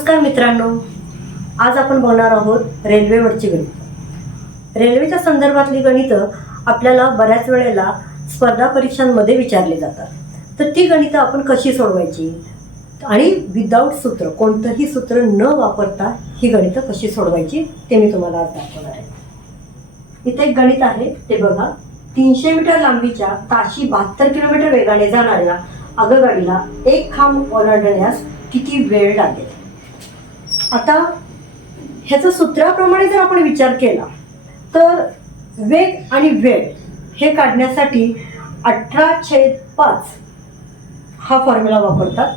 नमस्कार मित्रांनो. आज आपण बघणार आहोत रेल्वेवरची गणितं. रेल्वेच्या संदर्भातली गणितं आपल्याला बऱ्याच वेळेला स्पर्धा परीक्षांमध्ये विचारली जातात. तर ती गणितं आपण कशी सोडवायची? आणि विदाऊट सूत्र कोणतंही सूत्र न वापरता ही गणितं कशी सोडवायची ते मी तुम्हाला आज दाखवणार आहे. इथे एक गणित आहे ते बघा. तीनशे मीटर लांबीच्या ताशी बहात्तर किलोमीटर वेगाने जाणाऱ्या आगगाडीला एक खांब ओलांडण्यास किती वेळ लागेल? आता ह्याचं सूत्राप्रमाणे जर आपण विचार केला तर वेग आणि वेळ हे काढण्यासाठी अठरा छेद पाच हा फॉर्म्युला वापरतात.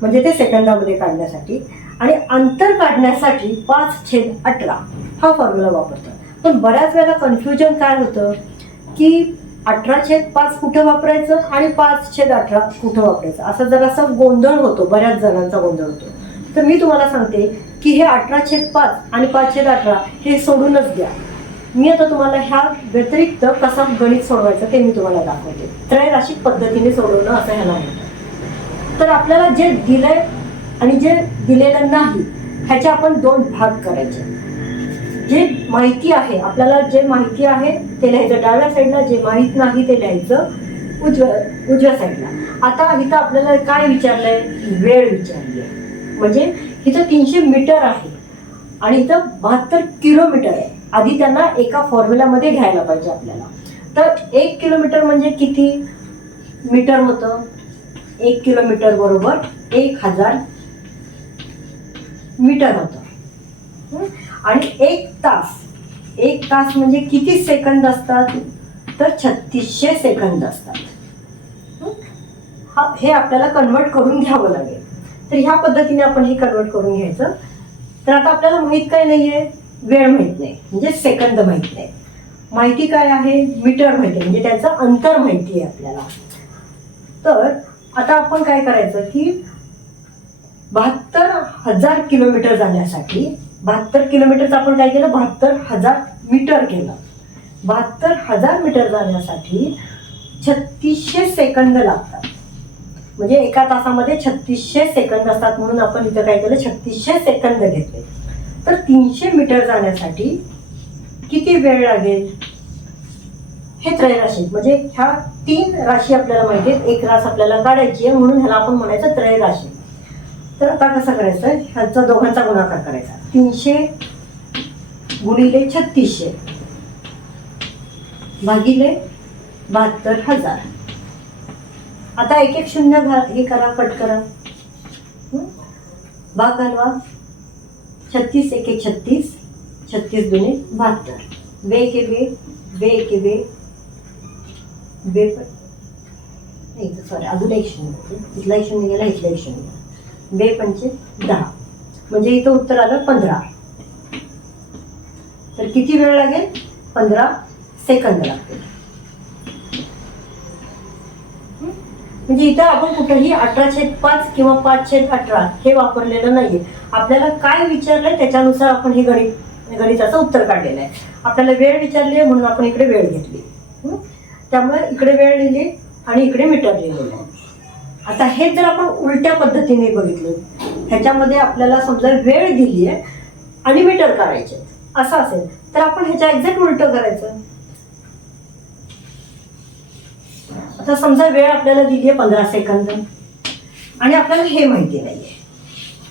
म्हणजे ते सेकंदामध्ये काढण्यासाठी. आणि अंतर काढण्यासाठी पाच छेद अठरा हा फॉर्म्युला वापरतात. पण बऱ्याच वेळेला कन्फ्युजन काय होतं? की अठरा छेद पाच कुठं वापरायचं आणि पाच छेद अठरा कुठं वापरायचं? असा जरासा गोंधळ होतो बऱ्याच जणांचा गोंधळ होतो. तर मी तुम्हाला सांगते की हे अठरा छेद पाच आणि पाच छेद अठरा हे सोडूनच द्या. मी आता तुम्हाला ह्या व्यतिरिक्त कसा गणित सोडवायचं ते मी तुम्हाला दाखवते. त्रैराशिक पद्धतीने सोडवणं असं ह्याला म्हणतात तर आपल्याला जे दिलंय आणि जे दिलेलं नाही ह्याचे आपण दोन भाग करायचे. जे माहिती आहे आपल्याला जे माहिती आहे ते लिहायचं. डाव्या साईडला जे माहीत नाही ते लिहायचं. उजव्या उजव्या साईडला. आता इथं आपल्याला काय विचारलंय? वेळ विचारली आहे. म्हणजे इथं तीनशे मीटर आहे. आणि इथं बहात्तर किलोमीटर आहे. आधी त्यांना एका फॉर्म्युलामध्ये घ्यायला पाहिजे आपल्याला. तर एक किलोमीटर म्हणजे किती मीटर होतं? एक किलोमीटर बरोबर एक हजार मीटर होतं. आणि एक तास एक तास म्हणजे किती सेकंद असतात? तर छत्तीसशे सेकंद असतात. हा? हे आपल्याला कन्वर्ट करून घ्यावं लागेल. तर ह्या पद्धतीने आपण हे कन्वर्ट करून घ्यायचं. तर आता आपल्याला माहीत काय नाही आहे वेळ माहीत नाही. म्हणजे सेकंद माहीत नाही. माहिती काय आहे? मीटर माहिती आहे. म्हणजे त्याचं अंतर माहिती आहे आपल्याला. तर आता आपण काय करायचं की बहात्तर हजार किलोमीटर जाण्यासाठी बहात्तर किलोमीटरचं आपण काय केलं? बहात्तर हजार मीटर केलं. बहात्तर हजार मीटर जाण्यासाठी छत्तीसशे सेकंद लागतात. म्हणजे एका तासामध्ये छत्तीसशे सेकंद असतात म्हणून आपण इथं काय केलं? छत्तीसशे सेकंद घेतले. तर तीनशे मीटर जाण्यासाठी किती वेळ लागेल? हे त्रैराशिक म्हणजे ह्या तीन राशी आपल्याला माहिती आहेत. एक रास आपल्याला काढायची आहे म्हणून ह्याला आपण म्हणायचं त्रैराशी तर आता कसं करायचं? ह्याचा दोघांचा गुणाकार करायचा. तीनशे गुणिले छत्तीसशे भागिले बहात्तर हजार. आता एक एक शून्य घाल हे करा कट करा. भाग घालवा. छत्तीस एक एक छत्तीस. छत्तीस दुने बहात्तर. बे के बे बे के बे बे पण. नाही सॉरी अजून एक शून्य इथला एक शून्य गेला इथला एक शून्य. बे पंचे दहा. म्हणजे इथं उत्तर आलं पंधरा. तर किती वेळ लागेल? पंधरा सेकंद लागतील. म्हणजे इथं आपण कुठंही अठरा छेद पाच किंवा पाच छेद अठरा हे वापरलेलं नाहीये. आपल्याला काय विचारलंय त्याच्यानुसार आपण हे गणित गणिताचं उत्तर काढलेलं आहे. आपल्याला वेळ विचारली आहे म्हणून आपण इकडे वेळ घेतली. त्यामुळे इकडे वेळ लिहिली आणि इकडे मीटर लिहिलेलं आहे आता हे जर आपण उलट्या पद्धतीने बघितलं ह्याच्यामध्ये आपल्याला समजा वेळ दिली आहे आणि मीटर काढायचे असं असेल तर आपण ह्याच्या एक्झॅक्ट उलटं करायचं? आता समजा वेळ आपल्याला दिली आहे पंधरा सेकंद. आणि आपल्याला हे माहिती नाही आहे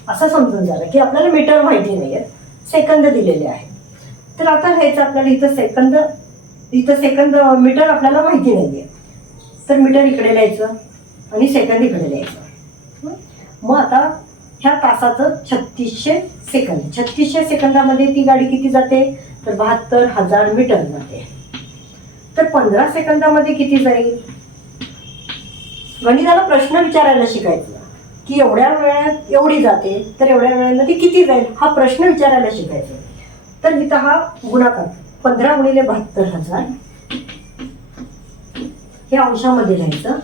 असं समजून झालं की आपल्याला मीटर माहिती नाही आहेत सेकंद दिलेले आहेत. तर आता घ्यायचं आपल्याला इथं सेकंद इथं सेकंद मीटर आपल्याला माहिती नाही आहे तर मीटर इकडे लिहायचं आणि सेकंद इकडे लिहायचं. मग आता ह्या तासाचं छत्तीसशे सेकंद. छत्तीसशे सेकंदामध्ये ती गाडी किती जाते? तर बहात्तर हजार मीटर जाते. तर पंधरा सेकंदामध्ये किती जाईल? गणिताला प्रश्न विचारायला शिकायचं. की एवढ्या वेळात एवढी जाते तर एवढ्या वेळेमध्ये किती जाईल? हा प्रश्न विचारायला शिकायचं. तर इथं हा गुणाकार पंधरा गुणिले बहात्तर हजार. हे अंशामध्ये लिहायचं.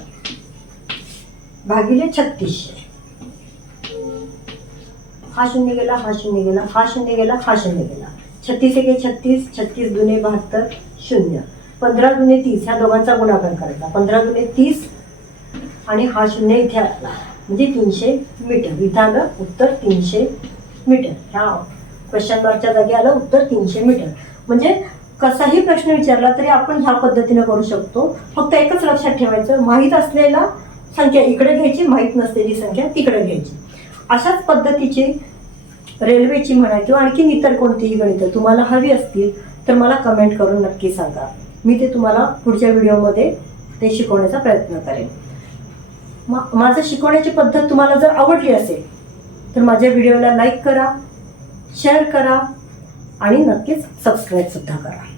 भागिले छत्तीसशे. हा शून्य गेला हा शून्य गेला हा शून्य गेला हा शून्य गेला. छत्तीस एके छत्तीस छत्तीस दुने बहात्तर शून्य. पंधरा दुने तीस ह्या दोघांचा गुणाकार करायचा. पंधरा दुने तीस आणि हा शून्य इथे आला म्हणजे तीनशे मीटर. इथं आलं उत्तर तीनशे मीटर. ह्या क्वेश्चन मार्कच्या जागी आलं उत्तर तीनशे मीटर. म्हणजे कसाही प्रश्न विचारला तरी आपण ह्या पद्धतीने करू शकतो. फक्त एकच लक्षात ठेवायचं माहीत असलेला संख्या इकडे घ्यायची माहीत नसलेली संख्या तिकडे घ्यायची. अशाच पद्धतीची रेल्वेची म्हणा किंवा आणखीन इतर कोणतीही गणितं तुम्हाला हवी असतील तर मला कमेंट करून नक्की सांगा. मी ते तुम्हाला पुढच्या व्हिडिओमध्ये ते शिकवण्याचा प्रयत्न करेन. मा माझं शिकवण्याची पद्धत तुम्हाला जर आवडली असेल तर माझ्या व्हिडिओला लाईक करा शेअर करा आणि नक्कीच सबस्क्राईबसुद्धा करा.